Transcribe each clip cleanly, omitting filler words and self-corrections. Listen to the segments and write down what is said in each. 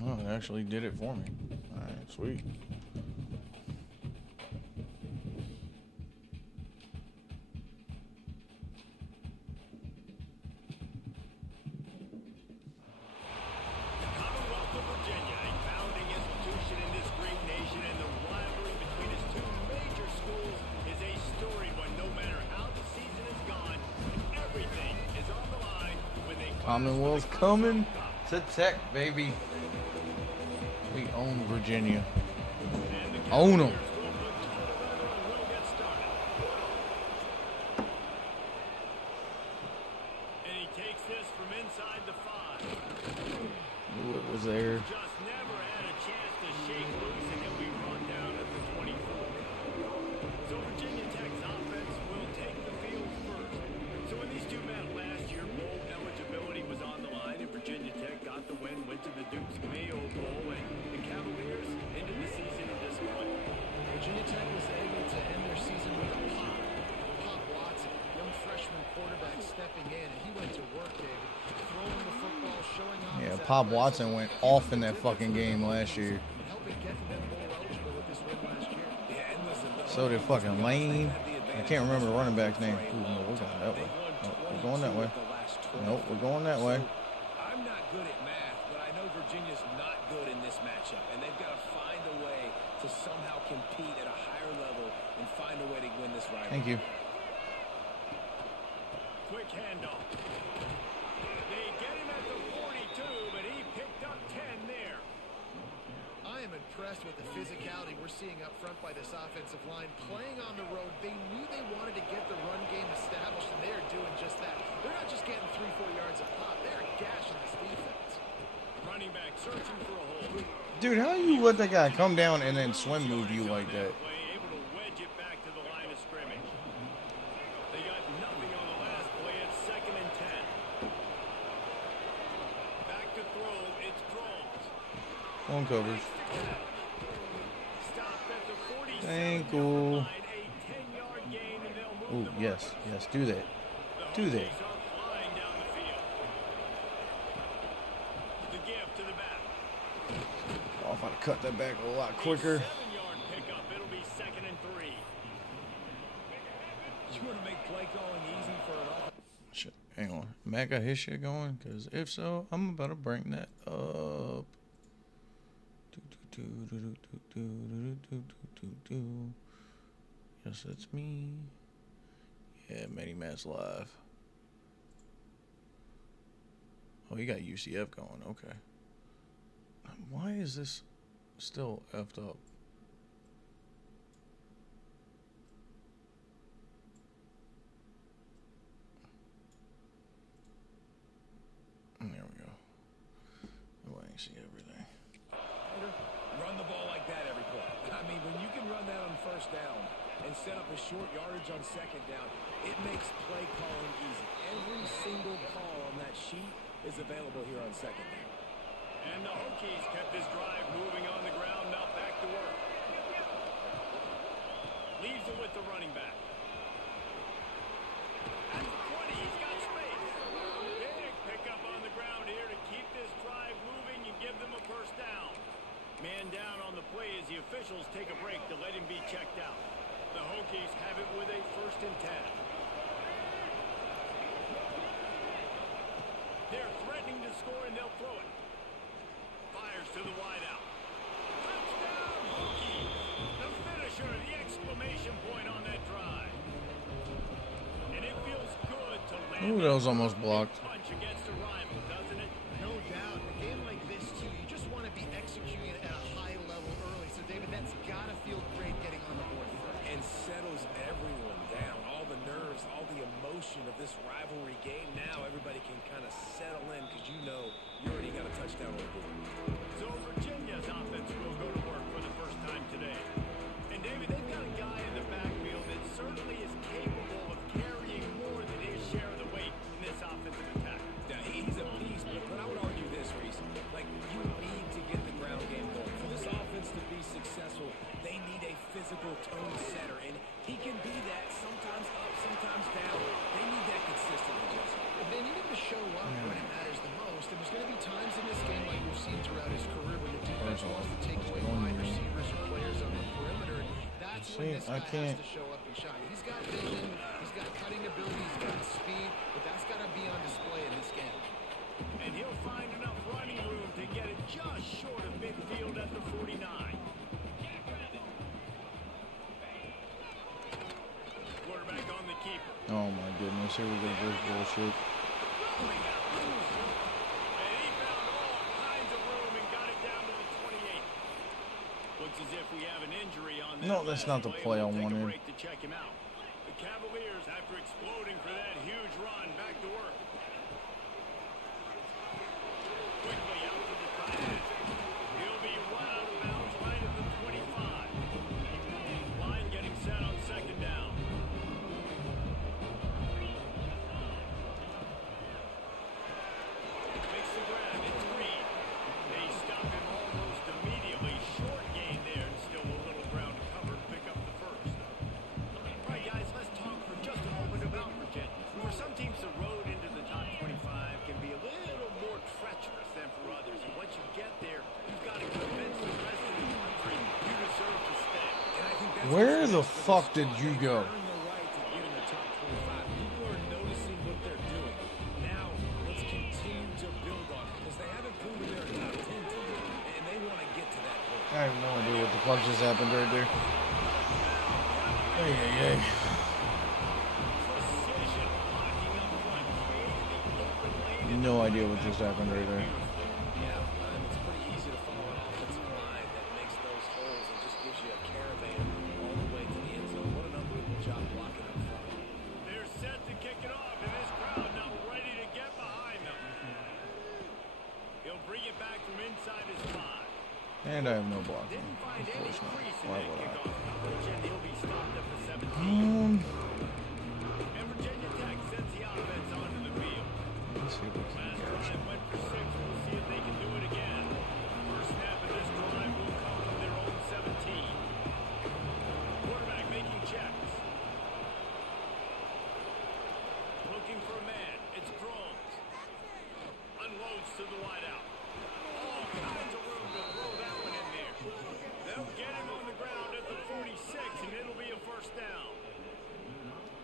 Oh, it actually did it for me. All right, sweet. Commonwealth's coming to Tech, baby. We own Virginia. Own them. And he takes this from inside the 5. Ooh, it was there. Just never had a chance to shake loose and he'll be brought down at the 24. So Virginia Tech's offense will take the field first. So when these two met last year, bowl eligibility was on the line, and Virginia Tech got the win, went to the Duke's Mayo Bowl, and the Cavaliers ended the season in disappointment. Virginia Tech was able to end their season with a pop. Pop Watson, young freshman quarterback stepping in, and he went to work, David, throwing the football, showing off. Yeah, Pop Watson went off in that fucking game last year. Helping get them bowl eligible with this win last year. Yeah, and listen, So did fucking Lane. I can't remember the running back's name. Ooh, no, we're going that way. Nope, we're going that way. Nope, we're going that way. I'm not good at math, but I know Virginia's not good in this matchup, and they've got to find a way to somehow compete at a higher level and find a way to win this rivalry. Thank you. Quick handoff. They get him at the 42, but he picked up 10 there. I am impressed with the physicality we're seeing up front by this offensive line. Playing on the road, they knew they wanted to get the run game established, and they are doing just that. They're not just getting 3-4 yards a pop. They're gashing this defense. Running back searching for a hole. Dude, how you let that guy come down and then swim move you like that? Able to wedge it back to the line of scrimmage. They got nothing on the last play. It's 2nd and 10. Back to throw. It's Crows. On coverage. Stopped at the 47. Thank you. A 10-yard gain, and they'll move. Ooh, yes, yes, do that. Do that. Flying down the field. The give to the back. Oh, if I'd cut that back a lot quicker. 7-yard pickup. It'll be 2nd and 3. You want to make play calling easy for an offense? Shit, hang on. Matt got his shit going? Because if so, I'm about to bring that up. Yes, that's me. Yeah, Matty Matt's live. Oh, you got UCF going. Okay. Why is this still effed up? There we go. Oh, I ain't see everything. Run the ball like that every play. I mean, when you can run that on 1st down and set up a short yardage on 2nd down, it makes play calling easy. Every single call on that sheet is available here on 2nd down. And the Hokies kept this drive moving on the ground, now back to work. Leaves it with the running back. At the 20, he's got space. Big pickup on the ground here to keep this drive moving and give them a 1st down. Man down on the play as the officials take a break to let him be checked out. The Hokies have it with a 1st and 10. They're threatening to score, and they'll throw it. Fires to the wideout. Touchdown, Hokies! The finisher, the exclamation point on that drive. And it feels good to land. Ooh, that was almost blocked. Punch against a rival, doesn't it? No doubt. A game like this, too, you just want to be executing it at a high level early. So, David, that's got to feel great getting on the board first. And settles everyone down. All the nerves, all the emotion of this rivalry game. Now everybody can kind of settle in because you know you already got a touchdown on the board. So Virginia's offense will go to work for the first time today. And David, they've got a guy in the backfield that certainly is capable of carrying more than his share of the weight in this offensive attack. Now, he's a beast, but I would argue this, Reese. Like, you need to get the ground game going. For this offense to be successful, they need a physical tone setter, and he can be that sometimes up, sometimes down. They need that consistently, Jesse. They need him to show up when it matters. back off. to take away Going wide here. receivers or players on the perimeter. That's when See, this I guy can't. has to show up and shine. He's got vision, he's got cutting ability, he's got speed, but that's got to be on display in this game. And he'll find enough running room to get it just short of midfield at the 49. Quarterback on the keeper. Oh my goodness, here we go, this bullshit. And he found all kinds of room and got it down to the 28. Looks as if we have an injury on that. No, that's not the play I We'll take a wanted. break to check him out. The Cavaliers, after exploding for that huge run, back to work. Quickly out to the tight end. He'll be run out of bounds right at the 25. Line getting set on second down. Makes the grab. It's Green. They stop him almost immediately. Short gain there and still a little ground to cover to pick up the first. All right, guys, let's talk for just a moment about Virginia. For some teams, the road into the top 25 can be a little more treacherous than for others. And once you get there, you've got to convince the rest of the country you deserve to stay. And I think that's Where the fuck did you go? earn the right to get in the top 25. People are noticing what they're doing. Now, let's continue to build on it because they haven't proven they're a top 10 team, and they want to get to that point. I have no idea what the fuck just happened right there. Hey, hey, hey. Precision blocking up front, creating the open lane. No idea what just happened right there. Yeah, it's pretty easy to follow an offensive line that makes those holes and just gives you a caravan all the way to the end zone. What an unbelievable job blocking up front. They're set to kick it off, and this crowd now ready to get behind them. He'll bring it back from inside his 5. And I have no blocking. Didn't find any Unfortunately. crease in Why that would I? kickoff coverage, and he'll be stopped at the 17. And Virginia Tech sends the offense onto the field. Let's see if we can Last get drive went for 6. We'll see if they can do it again. First snap of this drive will come from their own 17. Quarterback making checks. Looking for a man. It's Drones. Unloads to the wideout. All kinds of room to throw that one in there. They'll get him on the ground at the 46, and it'll be a first down.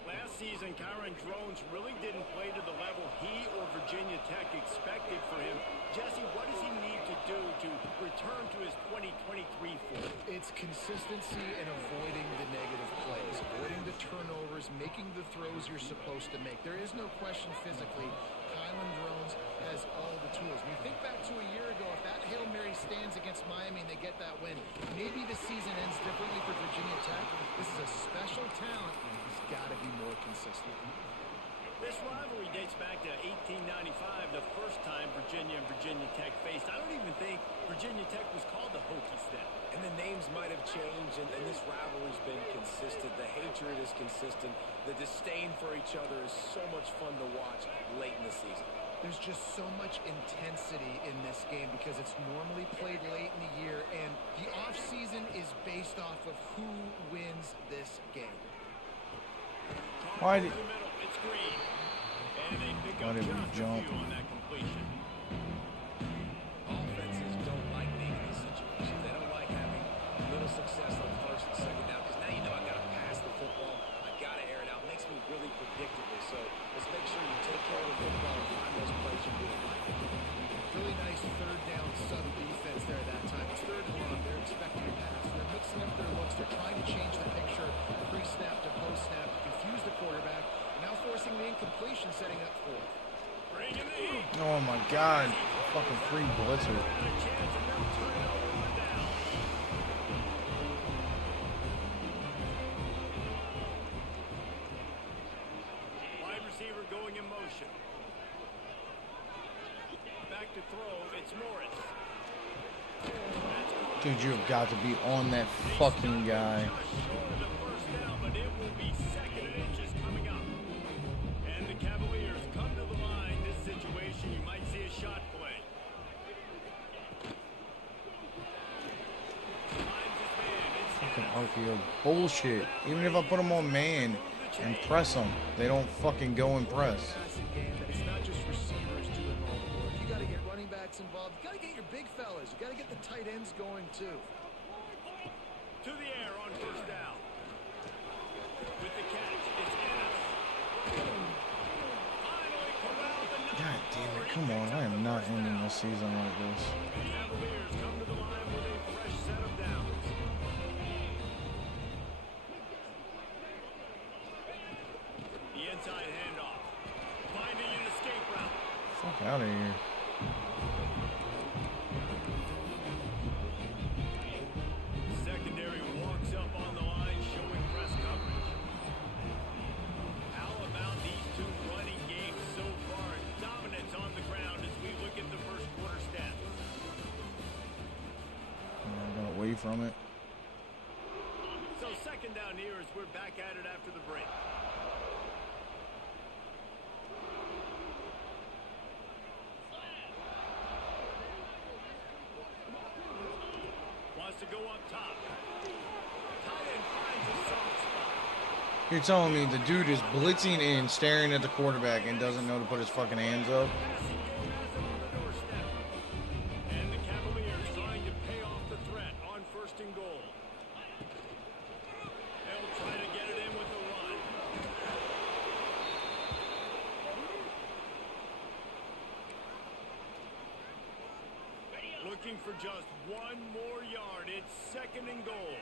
Last season, Kyron Drones really didn't play to the level he or Virginia Tech expected for him. Jesse, what does he need to do to return to his 2023 form? It's consistency and avoiding the negative plays, avoiding the turnovers, making the throws you're supposed to make. There is no question physically, Kylan Drones has all the tools. When you think back to a year ago, if that Hail Mary stands against Miami and they get that win, maybe the season ends differently for Virginia Tech. This is a special talent. He's got to be more consistent. This rivalry dates back to 1895, the first time Virginia and Virginia Tech faced. I don't even think Virginia Tech was called the Hokies then. And the names might have changed, and this rivalry's been consistent. The hatred is consistent. The disdain for each other is so much fun to watch late in the season. There's just so much intensity in this game because it's normally played late in the year, and the offseason is based off of who wins this game. Why did... It's Green. And they pick Why up did we just a jump? few on that completion. Offenses don't like being in these situations. They don't like having little success on first and second down because now you know I got to pass the football. I got to air it out. It makes me really predictable. So let's make sure you take care of the football and find those plays you really like. Really nice third down sub defense there at that time. It's third and long. They're expecting a pass. They're mixing up their looks. They're trying to change the picture pre-snap to post-snap to confuse the quarterback. Now forcing the incompletion, setting up fourth. Bring in the heat. Oh my god. Fucking free blitzer. And a chance, and they'll turn it over on down. Wide receiver going in motion. Back to throw. It's Morris. Dude, you have got to be on that fucking guy. Just short of the first down, but it will be second and inches coming up. And the Cavaliers come to the line. This situation, you might see a shot play. Finds his man. It's Fucking RPO bullshit. Even if I put them on man and press them, they don't fucking go and press. Passing game, that it's not just receivers doing all the work. You got to get running back backs involved. You got to get your big fellas. You got to get the tight ends going too. To the air on first down. With the catch, it's Ennis. Finally corralled the number. God damn it, come on. I am not ending this season like this. The Cavaliers come to the line with a fresh set of downs. The inside handoff. Finding an escape route. Fuck out of here. Secondary walks up on the line, showing press coverage. How about these two running games so far? Dominance on the ground as we look at the first quarter stats. I got away from it. So second down here as we're back at it after the break. Wants to go up top. Tight end finds a soft spot. You're telling me the dude is blitzing in, staring at the quarterback, and doesn't know to put his fucking hands up? Passing game has him on the doorstep. And the Cavaliers trying to pay off the threat on first and goal. They'll try to get it in with the run. Looking for just one more yard. It's second and goal.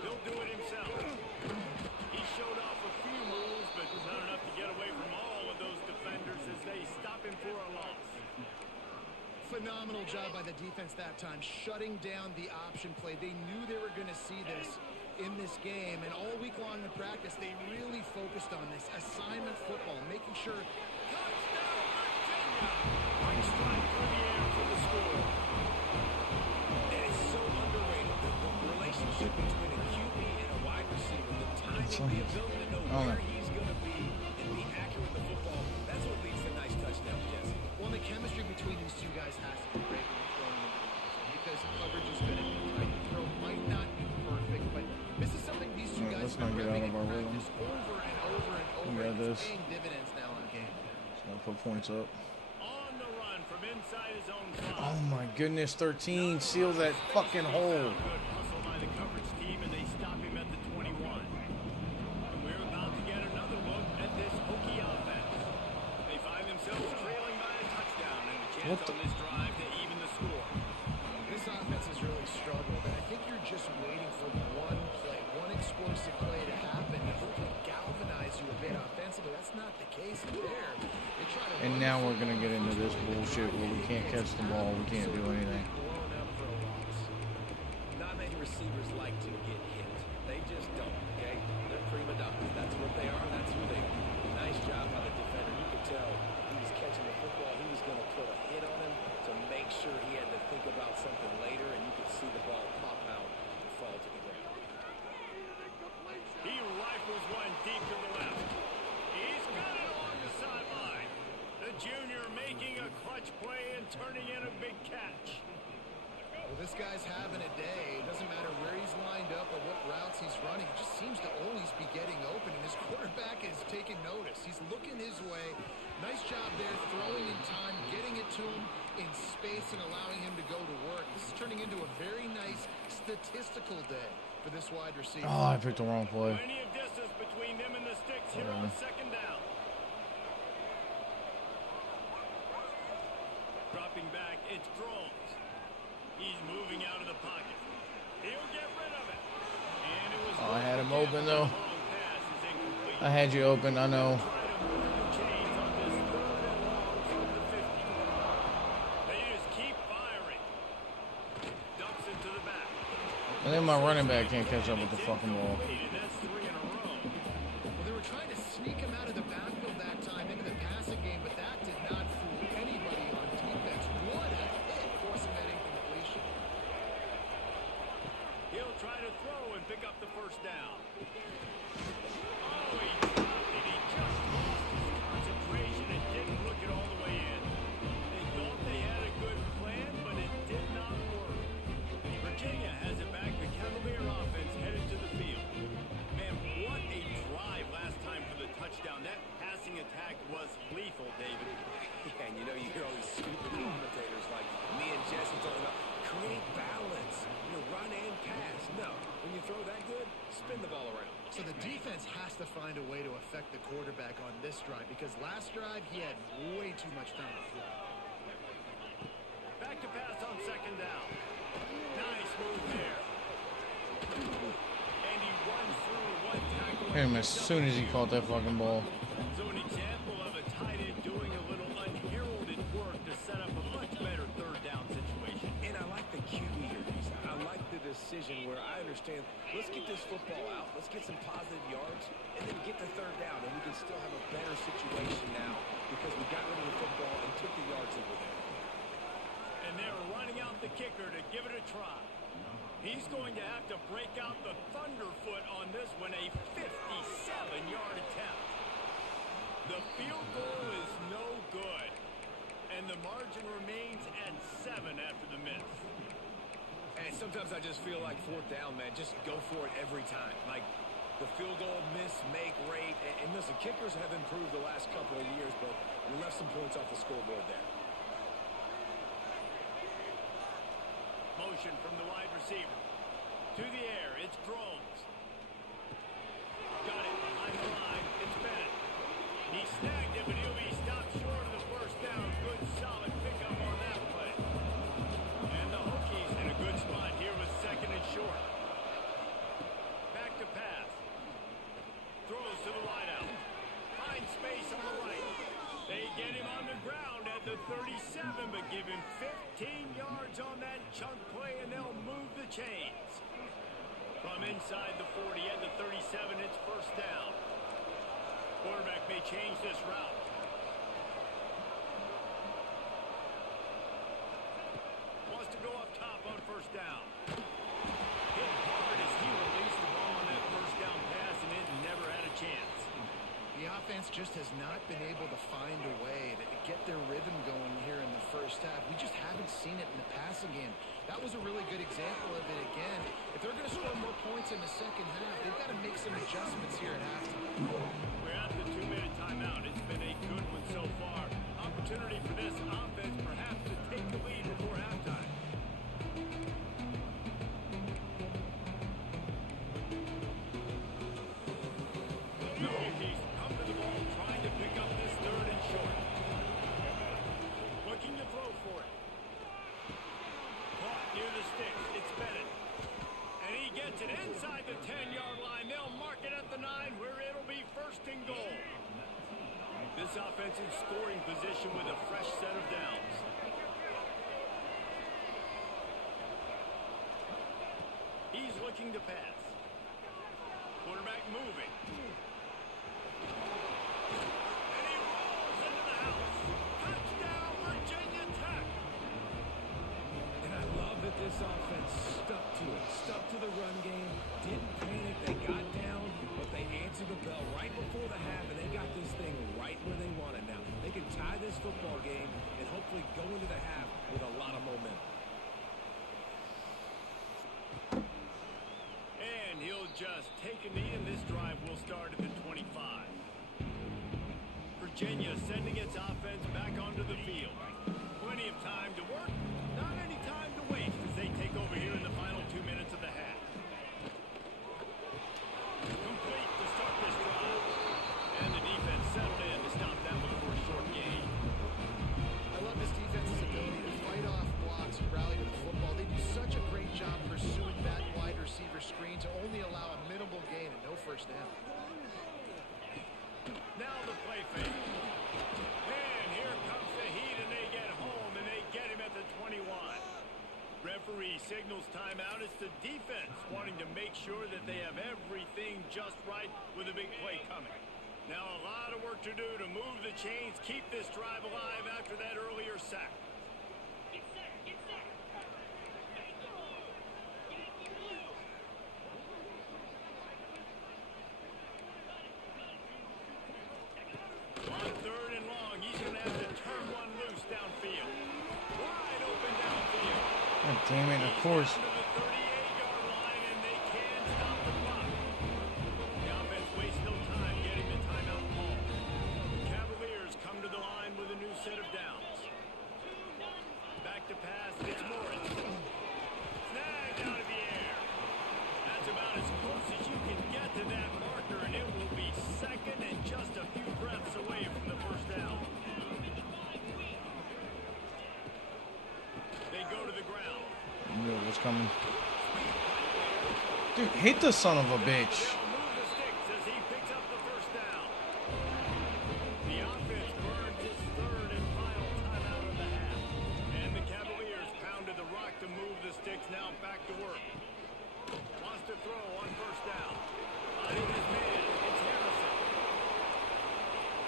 He'll do it himself. He showed off a few moves, but not enough to get away from all of those defenders as they stop him for a loss. Phenomenal job by the defense that time, shutting down the option play. They knew they were going to see this in this game, and all week long in practice, they really focused on this assignment football, making sure. Touchdown, Virginia! Right strike through the air for the score. And it's so underrated, the relationship between a QB and a wide receiver, the timing, the ability to know where he's going to be and be accurate with the football. That's what leads to nice touchdowns, Jesse. Well, the chemistry between these two guys has to be great when you're throwing them because coverage is going to be tight. The throw might not be perfect, but this is something these two guys let's have not been get out repping of our in rhythm. practice over and over and over. We got and this. it's paying dividends now on game. Gotta put points up. On the run from inside his own 5. Oh my goodness, 13. Seal that fucking hole. Good hustle by the coverage team, and they stop him at the 21. And we're about to get another look at this Hokie offense. They find themselves trailing by a touchdown and a chance on this drive to even the score. This offense has really struggled, and I think you're just waiting for one play, one explosive play to happen to hopefully galvanize you a bit offensively. That's not the case there. They try to And now we're gonna get into this bullshit where we can't catch the ball, we can't do anything. blown up for a loss. Not many receivers like to get hit. They just don't, okay? They're prima donnas. That's what they are. That's who they are. Nice job by the defender. You could tell he was catching the football. He was going to put a hit on him to make sure he had to think about something later, and you could see the ball pop out and fall to the ground. He rifles one deep to the left. He's got it along the sideline. The junior making a clutch play and turning in a big catch. Well, this guy's having a day. It doesn't matter where he's lined up or what routes he's running. He just seems to always be getting open, and his quarterback is taking notice. He's looking his way. Nice job there, throwing in time, getting it to him in space and allowing him to go to work. This is turning into a very nice statistical day for this wide receiver. Oh, I picked the wrong play. Plenty of distance between them and the sticks here on second down. Dropping back, it's Drones. He's moving out of the pocket. He'll get rid of it. And it was Oh, I had him open though. long pass is incomplete. I had you open, I know. Try to move the chains on this third and long from the 50. They just keep firing. Dumps it to the back. And then my running back can't catch up with the fucking ball. And that's 3 in a row. Well, they were trying to sneak him out of the backfield that time into the passing game, but that did not fool anybody on defense. What a hit, forcing that incompletion. He'll try to throw and pick up the first down. Oh, he dropped it. He just lost his concentration and didn't look it all the way in. They thought they had a good plan, but it did not work. Virginia has it back. The Cavalier offense headed to the field. Man, was lethal, David. Yeah, and you know, you hear all these stupid commentators like me and Jesse talking about create balance, you know, run and pass. No, when you throw that good, spin the ball around. So the defense has to find a way to affect the quarterback on this drive because last drive he had way too much time to throw. Back to pass on second down. Nice move there. And he runs through one tackle. Hit him as soon as he caught that fucking ball. So an example of a tight end doing a little unheralded work to set up a much better third down situation. And I like the QB here. I like the decision where I understand, let's get this football out, let's get some positive yards, and then get the third down, and we can still have a better situation now because we got rid of the football and took the yards that were there. And they're running out the kicker to give it a try. He's going to have to break out the thunderfoot on this one, a 57-yard attempt. The field goal is no good, and the margin remains at 7 after the miss. And sometimes I just feel like fourth down, man, just go for it every time. Like the field goal miss, make rate, and listen, kickers have improved the last couple of years, but we left some points off the scoreboard there. Motion from the wide receiver. To the air, it's Groves. Got it behind the line, it's Bennett. He snagged it, but he'll be stopped short of the first down. Good, solid pickup on that play. And the Hokies in a good spot here with second and short. Back to pass. Throws to the wideout. Finds space on the right. They get him on the ground at the 37, but give him 15 yards on that chunk play, and they'll move the chains. From inside the 40 at the 37, it's first down. Quarterback may change this route. Wants to go up top on first down. Hit hard as he released the ball on that first down pass, and it never had a chance. The offense just has not been able to find a way to get their rhythm going here in the first half. We just haven't seen it in the passing game. That was a really good example of it again. If they're going to score more points in the second half, they've got to make some adjustments here at halftime. We're at the 2-minute timeout. It's been a good one so far. Opportunity for this offense perhaps to take the lead before halftime. The Hokies come to the ball trying to pick up this third and short. Looking to throw for it. Caught near the sticks. It's Bennett. And he gets it inside the 10-yard line. They'll mark it at the 9 where it'll be first and goal. This offense in scoring position with a fresh set of downs. He's looking to pass. Quarterback moving. And he rolls into the house. Touchdown, Virginia Tech. And I love that this offense stuck to it, stuck to the run game, didn't panic, they got down, but they answered the bell right before the half, and they got this thing right where they want it now. They can tie this football game and hopefully go into the half with a lot of momentum. And he'll just take a knee, and this drive will start at the 25. Virginia sending its offense back onto the field. Plenty of time to work, not any time to waste as they take over here in the final 2 minutes of the half. Complete to start this drive. And the defense settled in to stop that one for a short gain. I love this defense's ability to fight off blocks and rally to the football. They do such a great job pursuing that wide receiver screen to only allow a minimal gain and no first down. Now the play fake. And here comes the heat, and they get home, and they get him at the 21. Referee signals timeout. It's the defense wanting to make sure that they have everything just right with a big play coming. Now a lot of work to do to move the chains, keep this drive alive after that earlier sack. On third and long, he's going to have to turn one loose downfield. Wide open downfield. God damn it, of course. Down to the 38-yard line, and they can stop the clock. The offense wastes no time getting the timeout call. The Cavaliers new set of downs. Back to pass. It's Morris. Snagged out of the air. That's about as close as you can get to that marker, and it will be second and just a few breaths away from the first down. They go to the ground. I knew it was coming. Dude, hit the son of a bitch. They'll move the sticks as he picks up the first down. The offense burned his third and final timeout of the half. And the Cavaliers pounded the rock to move the sticks. Now back to work. Wants to throw on first down. Finding his man. It's Harrison.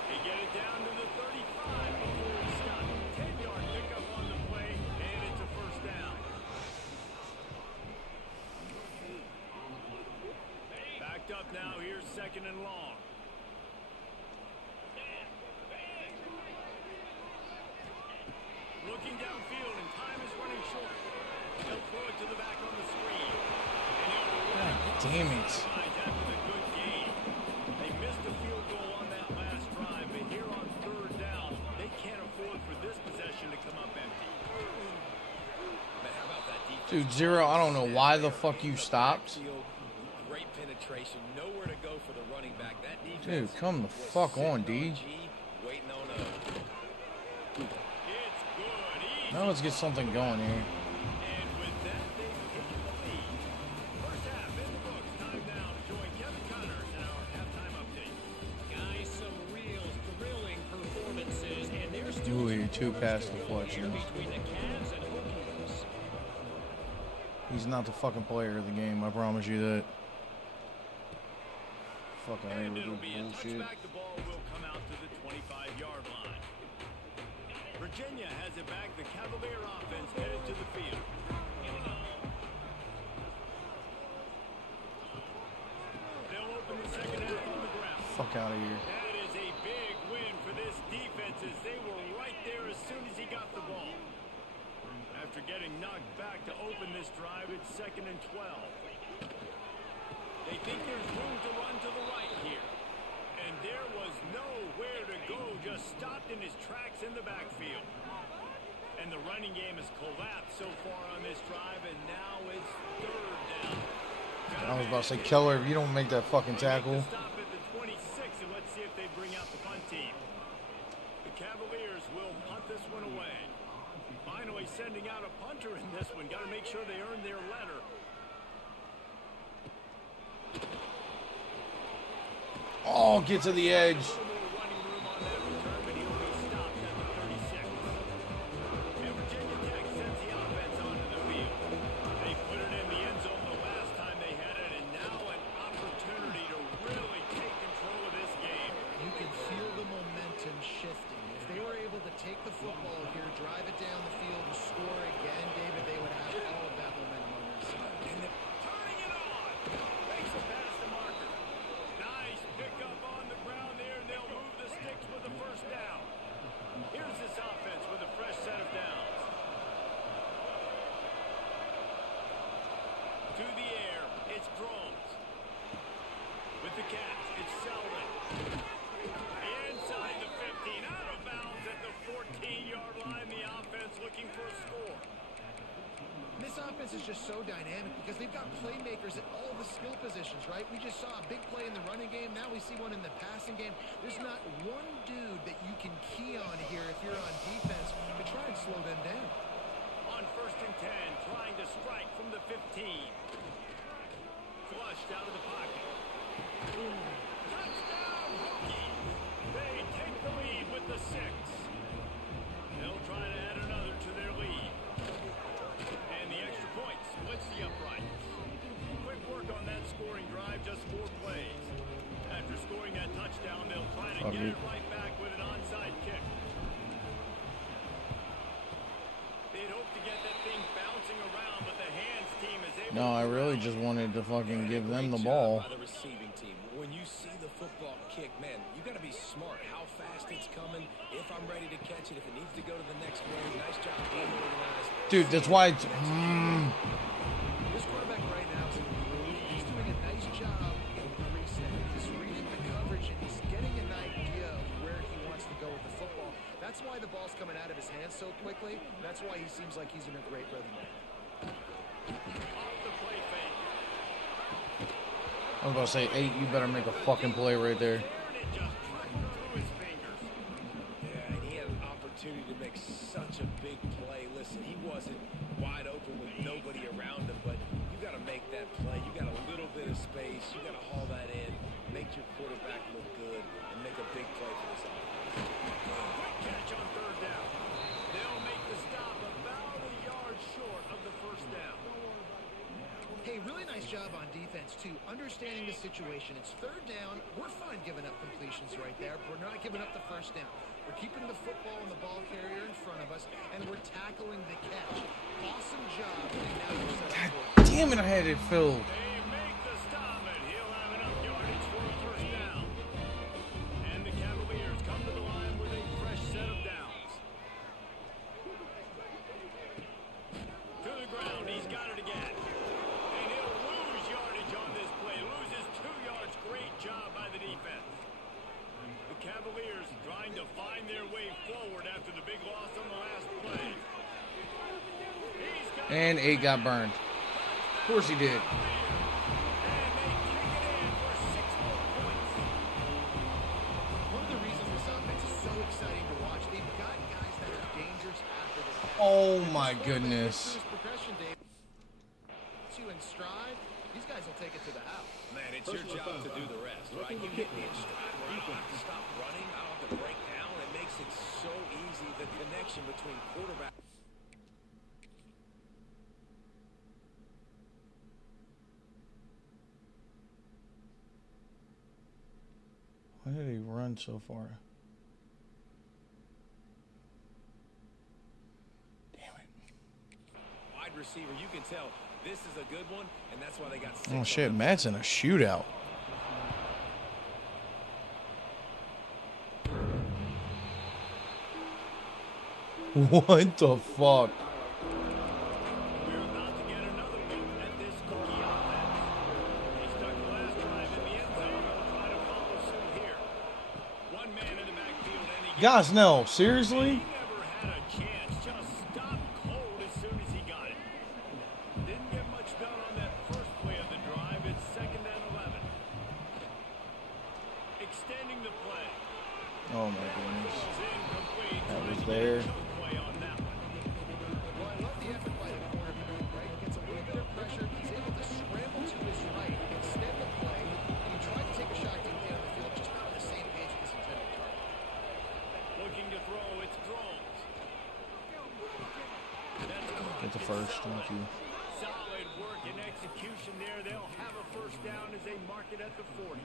They get it down to the 35 before he stopped. 10-yard pickup on the play, and it's a first down. Backed up now. Here's second and long. Looking downfield, and time is running short. They'll throw it to the back on the screen. And he'll Damn it. after the good game. They missed a field goal on that last drive, but here on third down, they can't afford for this possession to come up empty. But how about that defense? Dude, Zero, I don't know why the fuck you stopped. Great penetration, nowhere to go for the running back. That defense. Dude, come the was fuck sitting on, D. G, waiting on a. It's good. Easy. Now let's get something going here. And with that, they've taken the lead. First half in the books. Time now to join Kevin Connors in our halftime update. Guys, some real thrilling performances, and there's still Ooh, two pass here deflections. between the Cavs and Hokies. He's not the fucking player of the game, I promise you that. Fuck out here And with it'll this be a bullshit. touchback. The ball will come out to the 25-yard line. Virginia has it back. The Cavalier offense headed to the field. They'll open the second half on the ground. Fuck out of here. That is a big win for this defense as they were right there as soon as he got the ball. After getting knocked back to open this drive, it's second and 12. They think there's room to run to the right here. And there was nowhere to go, just stopped in his tracks in the backfield. And the running game has collapsed so far on this drive, and now it's third down. I was about to say, Keller, if you don't make that fucking tackle. Stop at the 26, and let's see if they bring out the punt team. The Cavaliers will punt this one away. Finally sending out a punter in this one. Got to make sure they earn their letter. Oh, get to the edge. A little more running room on that return, but he'll be stopped at the 36. And Virginia Tech sends the offense onto the field. They put it in the end zone the last time they had it, and now an opportunity to really take control of this game. You can feel the momentum shifting. If they were able to take the football here, drive it down the field, and score again, David, they would have all of that momentum on their side. And turning it on. Makes it past the marker. Nice pickup on the ground there, and they'll move the sticks with the first down. Here's this offense with a fresh set of downs. To the air, it's Drones. With the Cats, it's Selden. Inside the 15, out of bounds at the 14-yard line. The offense looking for a score. This offense is just so dynamic because they've got playmakers at all the skill positions, right? We just saw a big play in the running game. Now we see one in the passing game. There's not one dude that you can key on here if you're on defense to try and slow them down. On first and 10, trying to strike from the 15. Flushed out of the pocket. Touchdown, Hokies! They take the lead with the 6. They'll try to add another to their lead. And the extra point splits the uprights. Quick work on that scoring drive, just 4 plays. After scoring that touchdown, they'll try to get it right back with an onside kick. They'd hope to get that thing bouncing around, but the hands team is able No, I really just wanted to fucking give them the ball. By the receiving team. When you see the football kick, man, you got to be smart. How fast it's coming. If I'm ready to catch it, if it needs to go to the next one. Nice job being organized. Dude, that's why it's... This quarterback right now is in the groove. He's doing a nice job in preset. He's reading the coverage and he's getting an idea of where he wants to go with the football. That's why the ball's coming out of his hands so quickly. That's why he seems like he's in a great rhythm now. Off the play fake. I was about to say, 8, you better make a fucking play right there. And it just tripped through his fingers. Yeah, and he had an opportunity to make such a big play. Listen, he wasn't wide open with nobody around him, but you got to make that play. You got a little bit of space. You got to haul that in, make your quarterback look good, and make a big play for this offense. Quick catch on third down. They'll make the stop about a yard short of the first down. Hey, really nice job on defense, too. Understanding the situation. It's third down. We're fine giving up completions right there. We're not giving up the first down. We're keeping the football and the ball carrier in front of us, and we're tackling the catch. Awesome job. And now you're set up for it. Damn it, I had it filled. They make the stop, and he'll have enough yardage for a first down. And the Cavaliers come to the line with a fresh set of downs. To the ground, he's got it again. And he'll lose yardage on this play. Loses 2 yards. Great job by the defense. The Cavaliers trying to find their way forward after the big loss on the last play. He's got And 8 got burned. Of course he did. and they kick it in for 6 more points. One of the reasons this offense is so exciting to watch, they've got guys that are dangerous after the catch. Oh my This goodness. progression, Dave. You in stride, these guys will take it to the house. Man, it's your job to do the rest, right? You hit me in stride where I don't have to stop running. I don't have to break down. It makes it so easy, the connection between quarterback. Why did he run so far? Damn it. Wide receiver, you can tell this is a good one, and that's why they got 6 Oh on shit, them. Matt's in a shootout. What the fuck? We're about to get another look at this cookie offense. They stuck the last drive in the end zone. They'll try to follow suit here. One man in the backfield, and he Guys, no, seriously? never had a chance. Just stopped cold as soon as he got it. Didn't get much done on that first play of the drive. It's 2nd and 11. Extending the play. Oh my goodness. Ball's incomplete. That was Trying to get a there. choke play on that one. Well, I love the effort by the quarterback, right? Gets a little bit of pressure. He's able to scramble to his right, extend the play, and he tried to take a shot deep down the field, just not on the same page with his intended target. Looking to throw. It's Drones. That's Get the first, thank you. solid work and execution there. They'll have a first down as they mark it at the 40.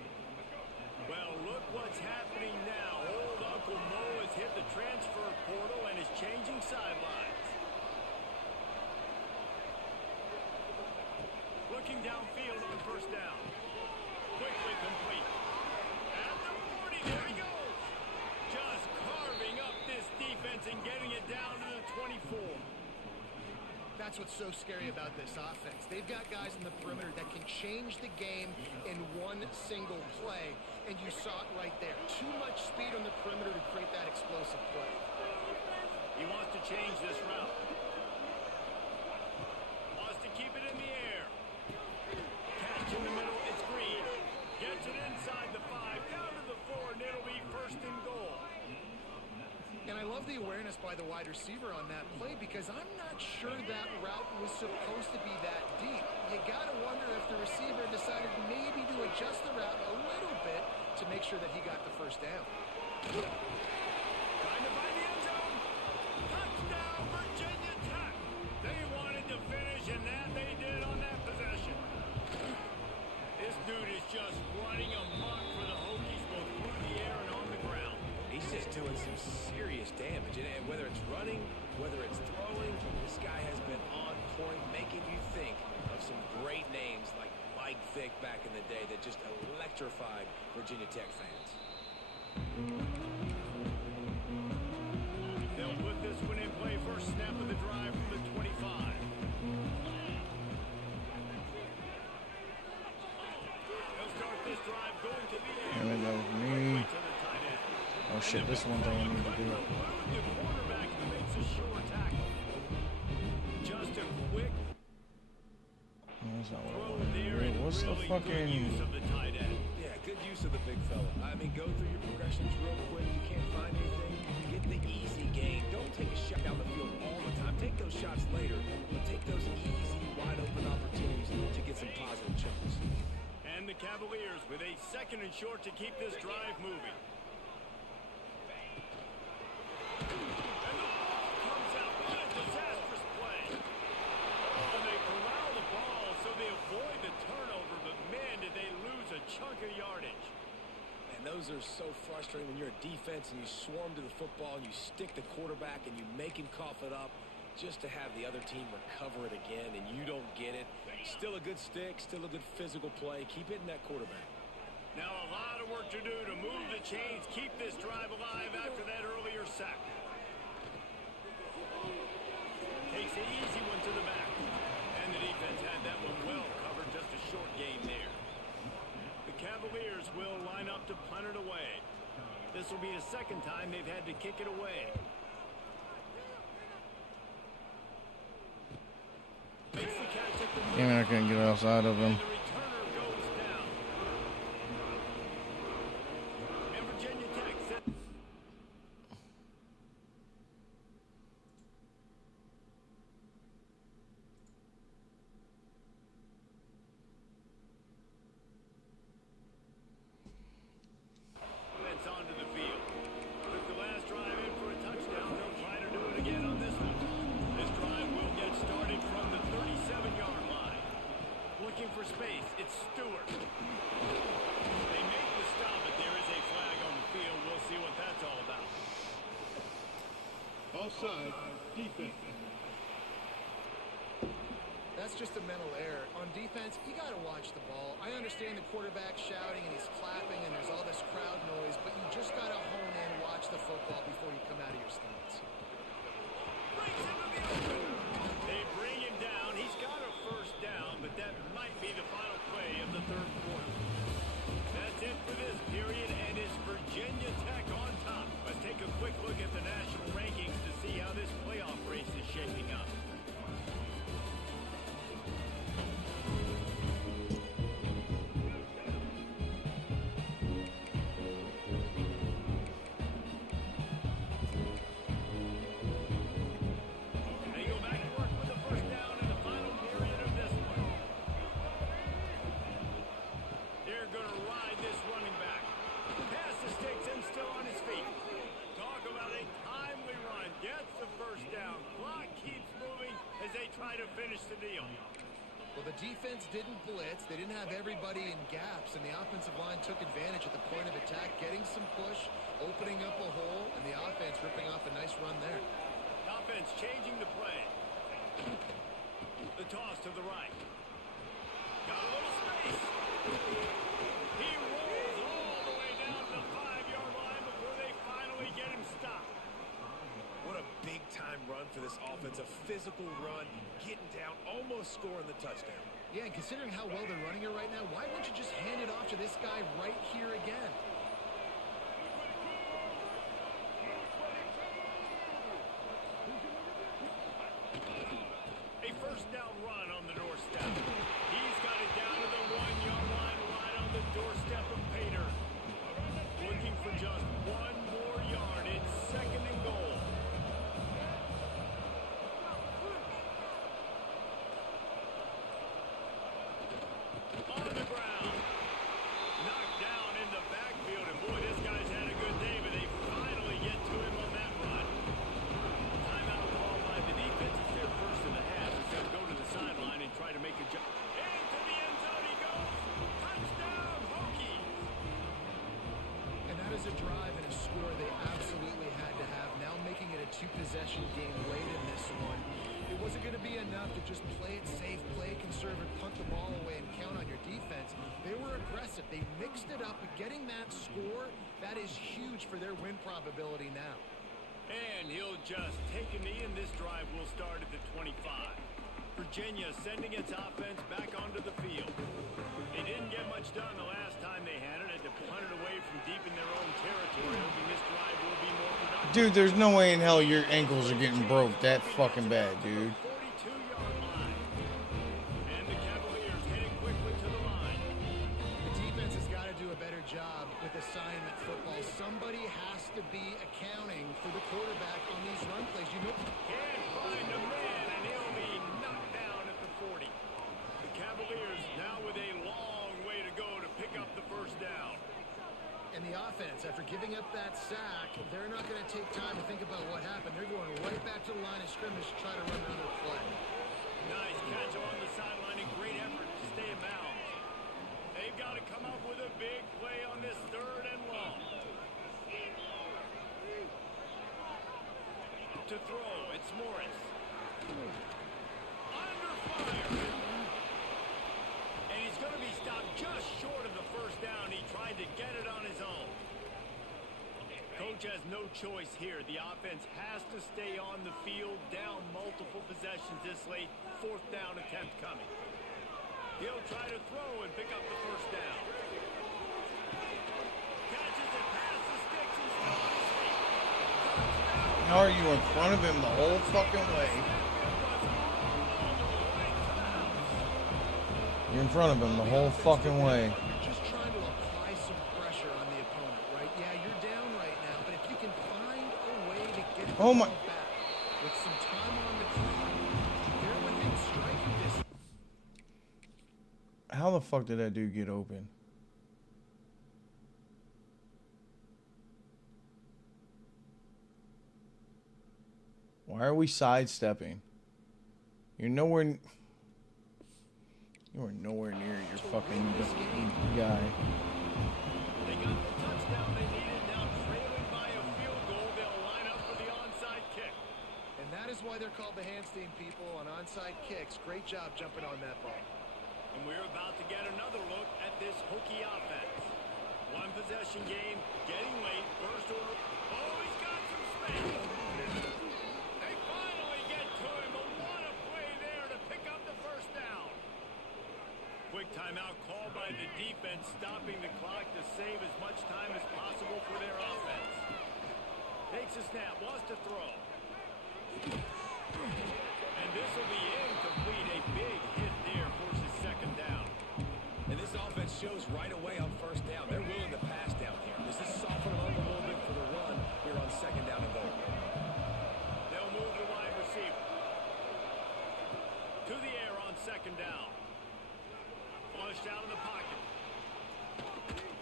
Well, look what's happening now. Old Uncle Mo has hit the transfer portal and is changing sidelines. Looking downfield on first down. Quickly complete. At the 40, there he goes. Just carving up this defense and getting it down to the 24. That's what's so scary about this offense. They've got guys in the perimeter that can change the game in one single play, and you saw it right there. Too much speed on the perimeter to create that explosive play. He wants to change this route. Wants to keep it in the air. Catch in the middle, it's Green. Gets it inside the 5, down to the 4, and it'll be 1st and goal. And I love the awareness by the wide receiver on that play because I'm not sure that route was supposed to be that deep. You got to wonder if the receiver decided maybe to adjust the route a little bit to make sure that he got the first down. Trying to find the end zone. Touchdown, Virginia Tech. They wanted to finish, and that they did on that possession. This dude is just running amok for the Hokies, both through the air and on the ground. He's just doing some serious damage. And whether it's running, whether it's throwing, this guy has been on point, making you think of some great names like Mike Vick back in the day that just electrified Virginia Tech fans. They'll put this one in play. First snap of the drive from the 25. They'll start this drive going to the air. Damn it, that was me. To the tight end. Oh shit, this one thing I need to do. That's not what I want to do. What's the fucking... Yeah, good use of the big fella. I mean, go through your progressions real quick. You can't find anything, get the easy gain. Don't take a shot down the field all the time. Take those shots later, but take those easy, wide open opportunities to get some positive chunks. And the Cavaliers with a 2nd and short to keep this drive moving. And the ball comes out. What a disastrous play. And they corral the ball so they avoid the turnover, but man, did they lose a chunk of yardage. And those are so frustrating when you're a defense and you swarm to the football and you stick the quarterback and you make him cough it up just to have the other team recover it again and you don't get it. Still a good stick, still a good physical play. Keep hitting that quarterback. Now a lot of work to do to move the chains, keep this drive alive after that earlier sack. Takes the easy one to the back. And the defense had that one well covered, just a short gain there. The Cavaliers will line up to punt it away. This will be the 2nd time they've had to kick it away. Makes the catch at the You're not going to get outside of him. the returner goes down. And Virginia Tech set. That's onto the field. Took the last drive in for a touchdown. They'll try to do it again on this one. This drive will get started from the 37-yard line. Looking for space. It's Stewart. They make the stop, but there is a flag on the field. We'll see what that's all about. Offside, defense. That's just a mental error. On defense, you got to watch the ball. I understand the quarterback shouting and he's clapping and there's all this crowd noise, but you just got to hone in, watch the football before you come out of your stance. Brings him to the open. They bring him down. He's got a 1st down, but that might be the final play of the 3rd quarter. That's it for this period, and it's Virginia Tech on top. Let's take a quick look at the national rankings to see how this playoff race is shaping up. They go back to work with the 1st down in the final period of this one. They're going to ride this running back. Pass the sticks and still on his feet. Talk about a timely run. Gets the 1st down. Clock keeps moving as they try to finish the deal. Well, the defense didn't blitz. They didn't have everybody in gaps, and the offensive line took advantage at the point of attack, getting some push, opening up a hole, and the offense ripping off a nice run there. Offense changing the play. The toss to the right. Got a little space. He rolls all the way down to the 5-yard line before they finally get him stopped. What a big-time run for this offense. A physical run, getting down, almost scoring the touchdown. Yeah, and considering how well they're running it right now, why wouldn't you just hand it off to this guy right here again? A 1st down run on the doorstep. He's got it down to the 1-yard line, right on the doorstep of Pater. Looking for just 1 more yard. It's 2nd and goal. On the ground. Knocked down in the backfield. And boy, this guy's had a good day, but they finally get to him on that run. Timeout called by the defense. It's their 1st of the half. It's going to go to the sideline and try to make a jump. Into the end zone he goes. Touchdown, Hokies. And that is a drive and a score they absolutely had to have. Now making it a 2-possession game late in this one. It wasn't going to be enough to just play it safe, play it conservative, punt the ball away, and count on your defense. They were aggressive. They mixed it up, but getting that score, that is huge for their win probability now. And he'll just take a knee, and this drive will start at the 25. Virginia sending its offense back onto the field. They didn't get much done the last time they had it. Had to punt it away from deep in their own territory, hoping this drive will be more productive. Dude, there's no way in hell your ankles are getting broke that fucking bad, dude. 42-yard line. And the Cavaliers offense, after giving up that sack, they're not going to take time to think about what happened. They're going right back to the line of scrimmage to try to run another play. Nice catch along the sideline and great effort to stay in bounds. They've got to come up with a big play on this 3rd and long. To throw, it's Morris. Under fire. And he's going to be stopped just short of the first down. He tried to get it on his own. Coach has no choice here. The offense has to stay on the field, down multiple possessions this late. 4th down attempt coming. He'll try to throw and pick up the first down. Catches it past the sticks and still on his feet. How are you in front of him the whole fucking way? You're in front of him the whole fucking way. You're just trying to apply some pressure on the opponent, right? Yeah, you're down right now, but if you can find a way to get the ball back with some time on the clock, you're within striking distance. How the fuck did that dude get open? Why are we sidestepping? You're nowhere near your fucking guy. They got the touchdown they needed. Now trailing by a field goal. They'll line up for the onside kick. And that is why they're called the Handstein people on onside kicks. Great job jumping on that ball. And we're about to get another look at this hooky offense. 1 possession game, getting late. First order. Oh, he's got some space. They finally get to him, but what a play there to pick up the first down. Quick timeout called by the defense, stopping the clock to save as much time as possible for their offense. Takes a snap, wants to throw. And this will be incomplete. A big hit there forces 2nd down. And this offense shows right away on 1st down. They're willing to pass down here. Does this soften them up a little bit for the run here on 2nd down and goal? They'll move the wide receiver. To the air on 2nd down. Flushed out of the pocket.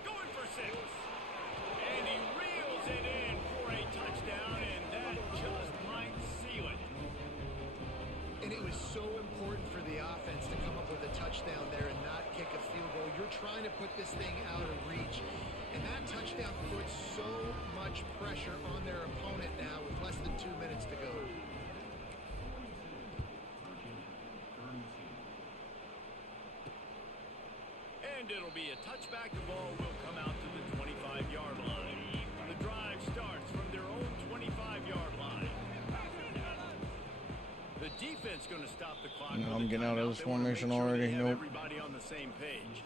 Going for 6. And he reels it in for a touchdown, and that just might seal it. And it was so important for the offense to come up with a touchdown there and not kick a field goal. You're trying to put this thing out of reach. And that touchdown puts so much pressure on their opponent now with less than 2 minutes to go. And it'll be a touchback. The ball will come out to the 25-yard line. The drive starts from their own 25-yard line. The defense going to stop the clock. No, I'm getting out of this formation already. Nope. Everybody on the same page.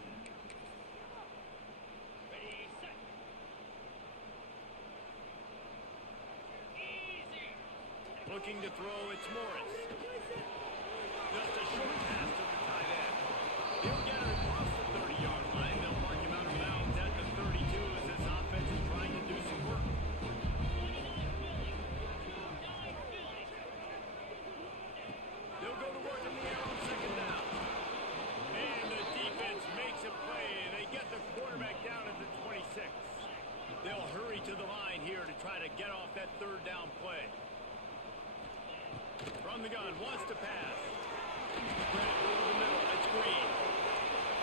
Looking to throw, it's Morris. Just a short pass to the tight end. He'll get it across the 30-yard line. They'll mark him out of bounds at the 32 as this offense is trying to do some work. They'll go to work in the air on 2nd down. And the defense makes a play. They get the quarterback down at the 26. They'll hurry to the line here to try to get off that 3rd down play. From the gun, wants to pass. Grab over the middle, it's Green.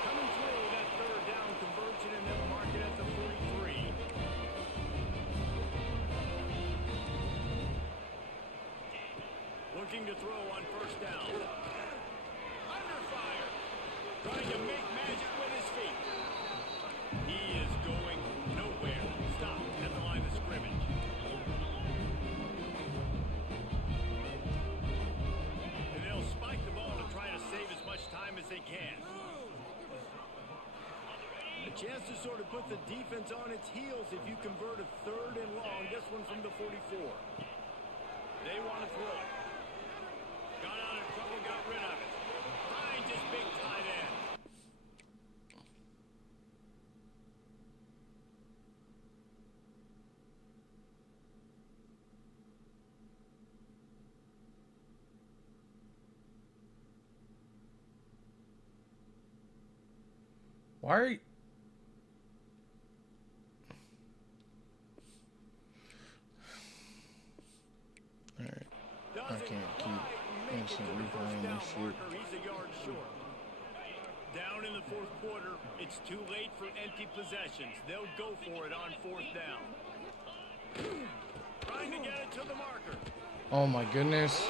Coming through that 3rd down conversion, and they'll mark it at the 43. Looking to throw on 1st down. Under fire. Trying to make magic with his feet. He is going nowhere. Stop at the line of scrimmage. And they'll spike the ball to try to save as much time as they can. A chance to sort of put the defense on its heels if you convert a 3rd and long. This one from the 44. They want to throw it. Got out of trouble, got rid of it. Finds his big tight end. Why are you... doesn't can't keep quite make it instant to the first replaying down this shit. marker. He's a yard short. Down in the fourth quarter, it's too late for empty possessions. They'll go for it on fourth down. Trying to get it to the marker. Oh my goodness.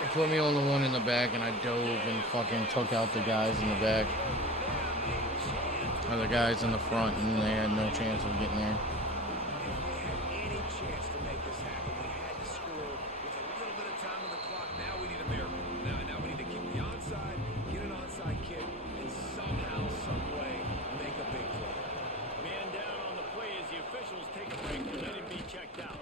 They put me on the one in the back and I dove and fucking took out the guys in the back. Or the guys in the front, and they had no chance of getting there. Any chance to make this happen? We had to score with a little bit of time on the clock. Now we need a miracle. Now we need to kick the onside, get an onside kick, and somehow, some way, make a big play. Man down on the play as the officials take a break to let him be checked out.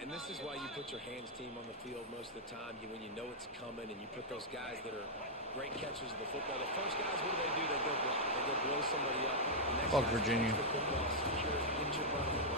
And this is why you put your hands team on the field most of the time. When you know it's coming, and you put those guys that are great catchers of the football. The first guys, what do? They go block. They go blow somebody up. The next Fuck guys Virginia. catch the football, secure it, get your butt on the ground.